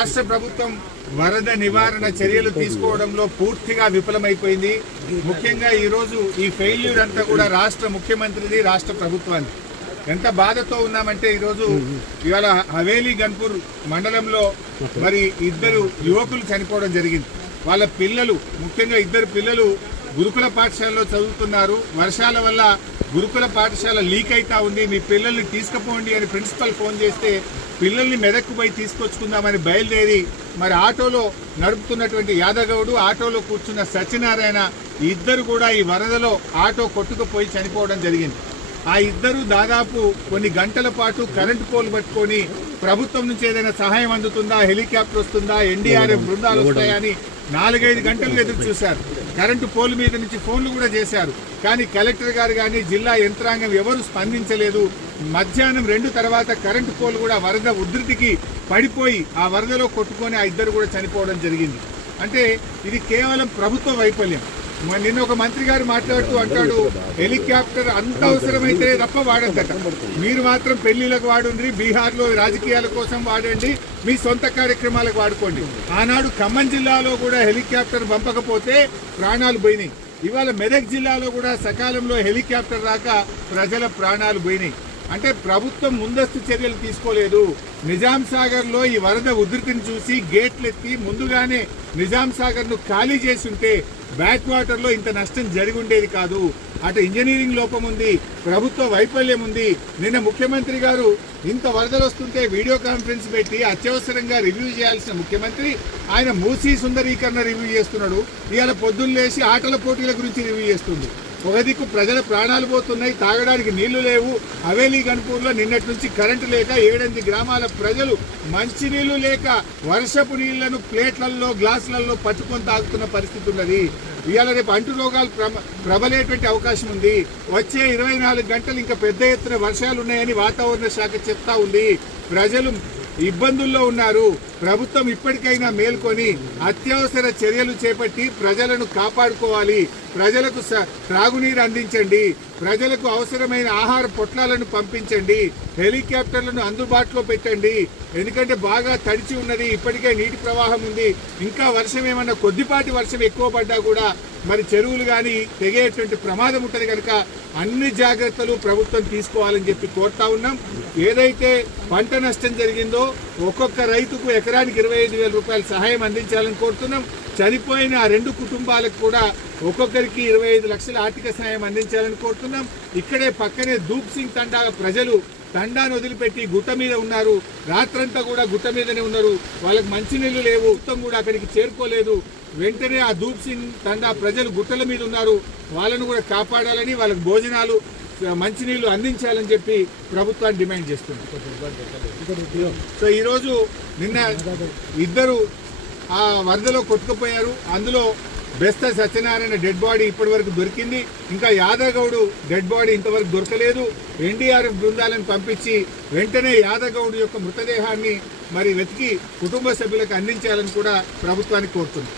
రాష్ట్ర ప్రభుత్వం వరద నివారణ చర్యలు తీసుకోవడంలో పూర్తిగా విఫలమైపోయింది. ముఖ్యంగా ఈరోజు ఈ ఫెయిల్యూర్ అంతా కూడా రాష్ట్ర ముఖ్యమంత్రిది, రాష్ట్ర ప్రభుత్వాన్ని. ఎంత బాధతో ఉన్నామంటే ఈరోజు ఇవాళ హవేలీ గన్పూర్ మండలంలో మరి ఇద్దరు యువకులు చనిపోవడం జరిగింది. వాళ్ళ పిల్లలు, ముఖ్యంగా ఇద్దరు పిల్లలు గురుకుల పాఠశాలలో చదువుతున్నారు. వర్షాల వల్ల గురుకుల పాఠశాల లీక్ అవుతా ఉంది, మీ పిల్లల్ని తీసుకుపోండి అని ప్రిన్సిపల్ ఫోన్ చేస్తే పిల్లల్ని మెదక్కు పోయి తీసుకొచ్చుకుందామని బయలుదేరి మరి ఆటోలో నడుపుతున్నటువంటి యాదగౌడు, ఆటోలో కూర్చున్న సత్యనారాయణ ఇద్దరు కూడా ఈ వరదలో ఆటో కొట్టుకుపోయి చనిపోవడం జరిగింది. ఆ ఇద్దరు దాదాపు కొన్ని గంటల పాటు కరెంటు పోల్ పట్టుకొని ప్రభుత్వం నుంచి ఏదైనా సహాయం అందుతుందా, హెలికాప్టర్ వస్తుందా, ఎన్డీఆర్ఎఫ్ బృందాలు వస్తాయని 4-5 గంటలు ఎదురు చూశారు. కరెంటు పోల్ మీద నుంచి ఫోన్లు కూడా చేశారు. కానీ కలెక్టర్ గారు కానీ జిల్లా యంత్రాంగం ఎవరు స్పందించలేదు. మధ్యాహ్నం 2 తర్వాత కరెంటు పోల్ కూడా వరద ఉధృతికి పడిపోయి ఆ వరదలో కొట్టుకొని ఆ ఇద్దరు కూడా చనిపోవడం జరిగింది. అంటే ఇది కేవలం ప్రభుత్వ వైఫల్యం. నిన్న ఒక మంత్రి గారు మాట్లాడుతూ అంటాడు, హెలికాప్టర్ అంత అవసరమైతే తప్ప వాడద్దట, మీరు మాత్రం పెళ్లిలకు వాడండి, బీహార్లో రాజకీయాల కోసం వాడండి, మీ సొంత కార్యక్రమాలకు వాడుకోండి. ఆనాడు ఖమ్మం జిల్లాలో కూడా హెలికాప్టర్ పంపకపోతే ప్రాణాలు పోయినాయి. ఇవాళ మెదక్ జిల్లాలో కూడా సకాలంలో హెలికాప్టర్ రాక ప్రజల ప్రాణాలు పోయినాయి. అంటే ప్రభుత్వం ముందస్తు చర్యలు తీసుకోలేదు. నిజాం సాగర్లో ఈ వరద ఉధృతిని చూసి గేట్లెత్తి ముందుగానే నిజాం సాగర్ను ఖాళీ చేసి ఉంటే బ్యాక్ వాటర్లో ఇంత నష్టం జరిగి ఉండేది కాదు. అటు ఇంజనీరింగ్ లోపం ఉంది, ప్రభుత్వ వైఫల్యం ఉంది. నిన్న ముఖ్యమంత్రి గారు ఇంత వరదలు వస్తుంటే వీడియో కాన్ఫరెన్స్ పెట్టి అత్యవసరంగా రివ్యూ చేయాల్సిన ముఖ్యమంత్రి ఆయన మూసీ సుందరీకరణ రివ్యూ చేస్తున్నాడు. ఇవాళ పొద్దున్న లేచి ఆటల పోటీల గురించి రివ్యూ చేస్తుంది. ఒక దిక్కు ప్రజల ప్రాణాలు పోతున్నాయి, తాగడానికి నీళ్లు లేవు. హవేలీ గన్పూర్లో నిన్నటి నుంచి కరెంటు లేక 7-8 గ్రామాల ప్రజలు మంచినీళ్లు లేక వర్షపు నీళ్లను ప్లేట్లలో, గ్లాసులలో పట్టుకొని తాగుతున్న పరిస్థితి ఉన్నది. ఇవాళ రేపు అంటు రోగాలు ప్రబలేటువంటి అవకాశం ఉంది. వచ్చే 24 గంటలు ఇంకా పెద్ద ఎత్తున వర్షాలు ఉన్నాయని వాతావరణ శాఖ చెప్తా ఉంది. ప్రజలు ఇబ్బందుల్లో ఉన్నారు. ప్రభుత్వం ఇప్పటికైనా మేల్కొని అత్యవసర చర్యలు చేపట్టి ప్రజలను కాపాడుకోవాలి. ప్రజలకు త్రాగునీరు అందించండి, ప్రజలకు అవసరమైన ఆహార పొట్లాలను పంపించండి, హెలికాప్టర్లను అందుబాటులో పెట్టండి. ఎందుకంటే బాగా తడిచి ఉన్నది, ఇప్పటికే నీటి ప్రవాహం ఉంది. ఇంకా వర్షం ఏమన్నా కొద్దిపాటి వర్షం ఎక్కువ పడ్డా కూడా మరి చెరువులు కానీ తెగేటువంటి ప్రమాదం ఉంటుంది. కనుక అన్ని జాగ్రత్తలు ప్రభుత్వం తీసుకోవాలని చెప్పి కోరుతా ఉన్నాం. ఏదైతే పంట నష్టం జరిగిందో ఒక్కొక్క రైతుకు ఎకరానికి 25,000 రూపాయల సహాయం అందించాలని కోరుతున్నాం. చనిపోయిన ఆ 2 కుటుంబాలకు కూడా ఒక్కొక్కరికి 25 లక్షల ఆర్థిక సహాయం అందించాలని కోరుతున్నాం. ఇక్కడే పక్కనే దూప్ సింగ్ తండా ప్రజలు తండాను వదిలిపెట్టి గుట్ట మీద ఉన్నారు. రాత్రంతా కూడా గుట్ట మీదనే ఉన్నారు. వాళ్ళకి మంచినీళ్లు లేవు, మొత్తం కూడా అక్కడికి చేరుకోలేదు. వెంటనే ఆ దూప్ సింగ్ తండా ప్రజలు గుట్టల మీద ఉన్నారు, వాళ్ళను కూడా కాపాడాలని, వాళ్ళకి భోజనాలు, మంచినీళ్లు అందించాలని చెప్పి ప్రభుత్వాన్ని డిమాండ్ చేస్తున్నారు. సో ఈరోజు నిన్న ఇద్దరు ఆ వరదలో కొట్టుకుపోయారు. అందులో బెస్త సత్యనారాయణ డెడ్ బాడీ ఇప్పటి వరకు దొరికింది. ఇంకా యాదగౌడు డెడ్ బాడీ ఇంతవరకు దొరకలేదు. ఎన్డీఆర్ఎఫ్ బృందాలను పంపించి వెంటనే యాదగౌడు యొక్క మృతదేహాన్ని మరి వెతికి కుటుంబ సభ్యులకు అందించాలని కూడా ప్రభుత్వానికి కోరుతుంది.